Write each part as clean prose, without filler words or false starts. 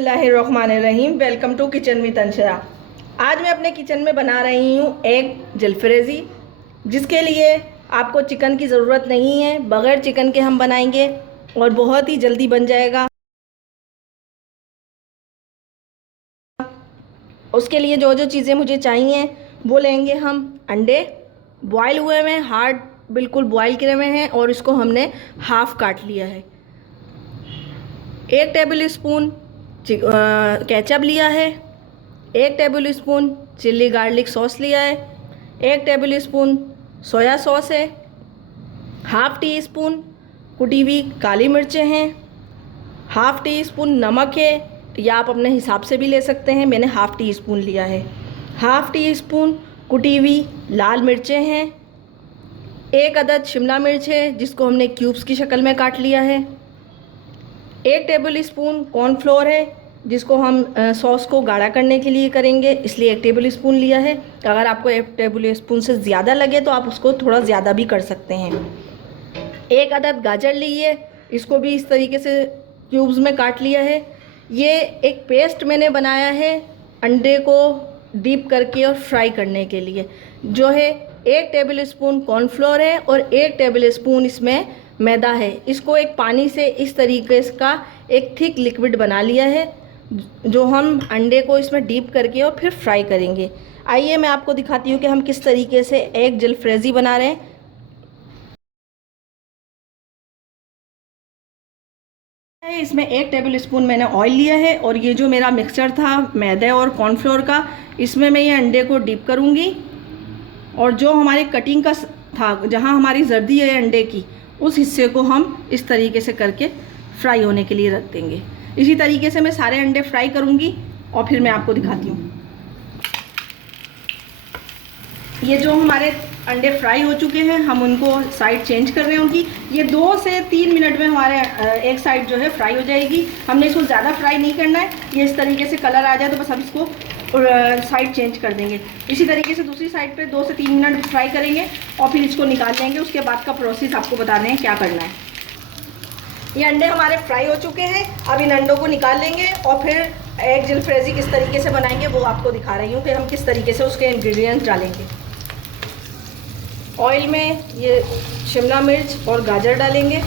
बिस्मिल्लाहिर्रहमानिर्रहीम। Welcome to kitchen with Anshara. आज मैं अपने किचन में बना रही हूँ एग जलफ्रेज़ी, जिसके लिए आपको चिकन की ज़रूरत नहीं है। बग़ैर चिकन के हम बनाएंगे और बहुत ही जल्दी बन जाएगा। उसके लिए जो जो चीज़ें मुझे चाहिए वो लेंगे हम। अंडे बॉयल हुए हुए हैं, हार्ड बिल्कुल बॉयल किए हुए हैं, और इसको हमने हाफ़ काट लिया है। 1 टेबल स्पून केचप लिया है। 1 table spoon chilli garlic sauce लिया है। 1 टेबल स्पून सोया सॉस है। हाफ़ टी स्पून कुटी हुई काली मिर्चें हैं। हाफ़ टी स्पून नमक है, या आप अपने हिसाब से भी ले सकते हैं। मैंने हाफ़ टी स्पून लिया है। हाफ़ टी स्पून कुटी हुई लाल मिर्चें हैं। 1 अदद शिमला मिर्च है, जिसको हमने क्यूब्स की शक्ल में काट लिया है। 1 टेबल स्पून कॉर्नफ्लोर है, जिसको हम सॉस को गाढ़ा करने के लिए करेंगे, इसलिए 1 टेबल स्पून लिया है। अगर आपको 1 टेबल स्पून से ज़्यादा लगे तो आप उसको थोड़ा ज़्यादा भी कर सकते हैं। 1 अदद गाजर लीजिए, इसको भी इस तरीके से क्यूब्स में काट लिया है। ये एक पेस्ट मैंने बनाया है अंडे को डीप करके और फ्राई करने के लिए, जो है 1 टेबल स्पून कॉर्नफ्लोर है और 1 टेबल स्पून इसमें मैदा है। इसको एक पानी से इस तरीके का एक थिक लिक्विड बना लिया है, जो हम अंडे को इसमें डीप करके और फिर फ्राई करेंगे। आइए मैं आपको दिखाती हूँ कि हम किस तरीके से एग जलफ्रेज़ी बना रहे हैं। इसमें 1 टेबल स्पून मैंने ऑयल लिया है, और ये जो मेरा मिक्सचर था मैदे और कॉर्नफ्लोर का, इसमें मैं ये अंडे को डिप करूँगी। और जो हमारे कटिंग का था, जहाँ हमारी जर्दी है अंडे की, उस हिस्से को हम इस तरीके से करके फ्राई होने के लिए रख देंगे। इसी तरीके से मैं सारे अंडे फ्राई करूँगी और फिर मैं आपको दिखाती हूँ। ये जो हमारे अंडे फ्राई हो चुके हैं, हम उनको साइड चेंज कर रहे हैं उनकी। ये 2 से 3 मिनट में हमारे एक साइड जो है फ्राई हो जाएगी। हमने इसको ज़्यादा फ्राई नहीं करना है। ये इस तरीके से कलर आ जाए तो बस हम इसको साइड चेंज कर देंगे। इसी तरीके से दूसरी साइड पे 2 से 3 मिनट फ्राई करेंगे और फिर इसको निकाल लेंगे। उसके बाद का प्रोसेस आपको बता रहे हैं क्या करना है। ये अंडे हमारे फ्राई हो चुके हैं। अब इन अंडों को निकाल लेंगे और फिर एग जलफ्रेज़ी किस तरीके से बनाएंगे वो आपको दिखा रही हूँ कि हम किस तरीके से उसके इंग्रेडिएंट्स डालेंगे। ऑयल में ये शिमला मिर्च और गाजर डालेंगे,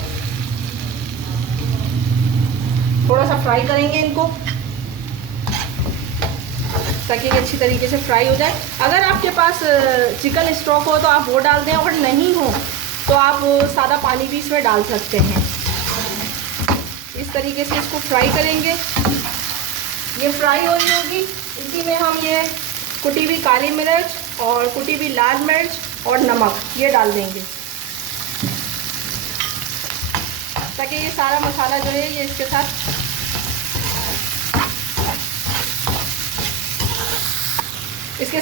थोड़ा सा फ्राई करेंगे इनको ताकि ये अच्छी तरीके से फ्राई हो जाए। अगर आपके पास चिकन स्टॉक हो तो आप वो डाल दें, और नहीं हो तो आप सादा पानी भी इसमें डाल सकते हैं। इस तरीके से इसको फ्राई करेंगे। ये फ्राई हो रही होगी, इसी में हम ये कुटी हुई काली मिर्च और कुटी हुई लाल मिर्च और नमक ये डाल देंगे, ताकि ये सारा मसाला जो है ये इसके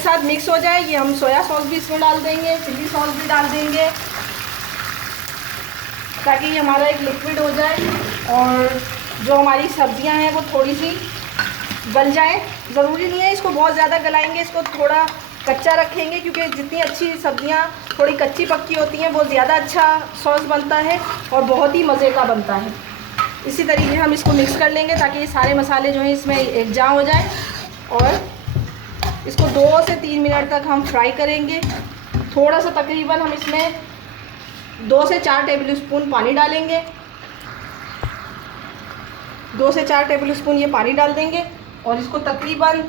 साथ मिक्स हो जाए। ये हम सोया सॉस भी इसमें डाल देंगे, चिल्ली सॉस भी डाल देंगे, ताकि ये हमारा एक लिक्विड हो जाए और जो हमारी सब्जियां हैं वो थोड़ी सी गल जाए। ज़रूरी नहीं है इसको बहुत ज़्यादा गलाएंगे, इसको थोड़ा कच्चा रखेंगे, क्योंकि जितनी अच्छी सब्जियां थोड़ी कच्ची पक्की होती हैं वो ज़्यादा अच्छा सॉस बनता है और बहुत ही मज़े का बनता है। इसी तरीके हम इसको मिक्स कर लेंगे ताकि ये सारे मसाले जो हैं इसमें एक जा हो जाए, और इसको 2 से 3 मिनट तक हम फ्राई करेंगे। थोड़ा सा तकरीबन हम इसमें 2 से 4 टेबल स्पून पानी डालेंगे। 2 से 4 टेबल स्पून ये पानी डाल देंगे और इसको तकरीबन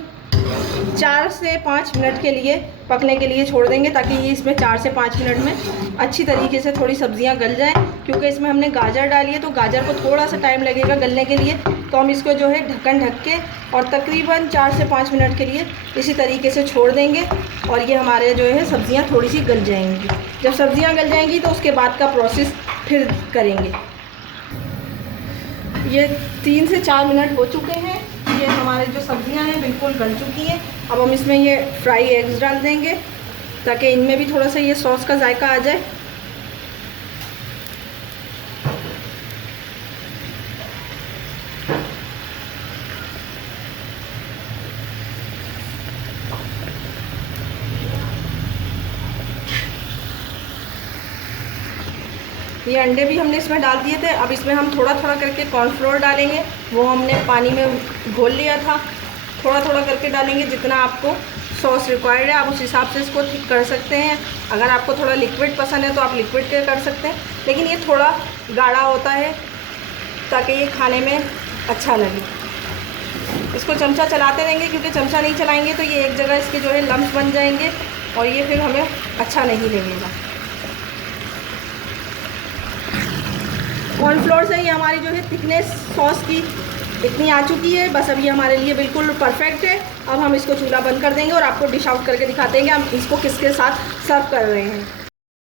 4 से 5 मिनट के लिए पकने के लिए छोड़ देंगे, ताकि ये इसमें 4 से 5 मिनट में अच्छी तरीके से थोड़ी सब्जियां गल जाएं। क्योंकि इसमें हमने गाजर डाली है तो गाजर को थोड़ा सा टाइम लगेगा गलने के लिए, तो हम इसको जो है ढक्कन ढक के और तकरीबन 4 से 5 मिनट के लिए इसी तरीके से छोड़ देंगे, और ये हमारे जो है सब्जियाँ थोड़ी सी गल जाएंगी। जब सब्जियाँ गल जाएंगी तो उसके बाद का प्रोसेस फिर करेंगे। ये 3 से 4 मिनट हो चुके हैं। ये हमारे जो सब्जियां हैं बिल्कुल गल चुकी हैं। अब हम इसमें ये फ्राई एग्स डाल देंगे ताकि इनमें भी थोड़ा सा ये सॉस का जायका आ जाए। ये अंडे भी हमने इसमें डाल दिए थे। अब इसमें हम थोड़ा थोड़ा करके कॉर्नफ्लोर डालेंगे, वो हमने पानी में घोल लिया था। थोड़ा थोड़ा करके डालेंगे, जितना आपको सॉस रिक्वायर्ड है आप उस हिसाब से इसको थिक कर सकते हैं। अगर आपको थोड़ा लिक्विड पसंद है तो आप लिक्विड के कर सकते हैं, लेकिन ये थोड़ा गाढ़ा होता है ताकि ये खाने में अच्छा लगे। इसको चमचा चलाते रहेंगे, क्योंकि चमचा नहीं चलाएंगे तो ये एक जगह इसके जो है लम्स बन जाएंगे और ये फिर हमें अच्छा नहीं लगेगा। कॉर्नफ्लोर से ही हमारी जो है थिकनेस सॉस की इतनी आ चुकी है, बस अब ये हमारे लिए बिल्कुल परफेक्ट है। अब हम इसको चूल्हा बंद कर देंगे और आपको डिश आउट करके दिखाते हैं कि हम इसको किसके साथ सर्व कर रहे हैं।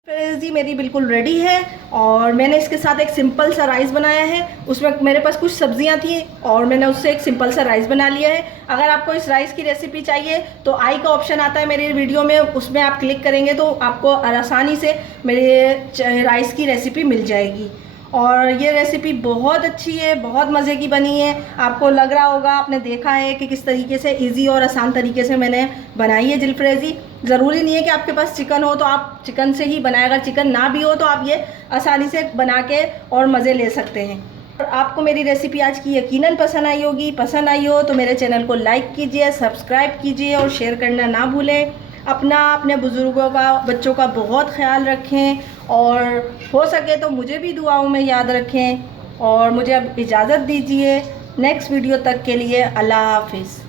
फ्रेंड्स जी मेरी बिल्कुल रेडी है और मैंने इसके साथ एक सिंपल सा राइस बनाया है। उसमें मेरे पास कुछ सब्जियां थी और मैंने उससे एक सिंपल सा राइस बना लिया है। अगर आपको इस राइस की रेसिपी चाहिए तो आई का ऑप्शन आता है मेरे वीडियो में, उसमें आप क्लिक करेंगे तो आपको आसानी से मेरे राइस की रेसिपी मिल जाएगी। और ये रेसिपी बहुत अच्छी है, बहुत मज़े की बनी है। आपको लग रहा होगा, आपने देखा है कि किस तरीके से इजी और आसान तरीके से मैंने बनाई है जलफ्रेज़ी। ज़रूरी नहीं है कि आपके पास चिकन हो तो आप चिकन से ही बनाएं, अगर चिकन ना भी हो तो आप ये आसानी से बना के और मज़े ले सकते हैं। और आपको मेरी रेसिपी आज की यकीनन पसंद आई होगी। पसंद आई हो तो मेरे चैनल को लाइक कीजिए, सब्सक्राइब कीजिए और शेयर करना ना भूलें। अपने बुज़ुर्गों का, बच्चों का बहुत ख्याल रखें और हो सके तो मुझे भी दुआओं में याद रखें। और मुझे अब इजाज़त दीजिए, नेक्स्ट वीडियो तक के लिए अल्लाह हाफिज़।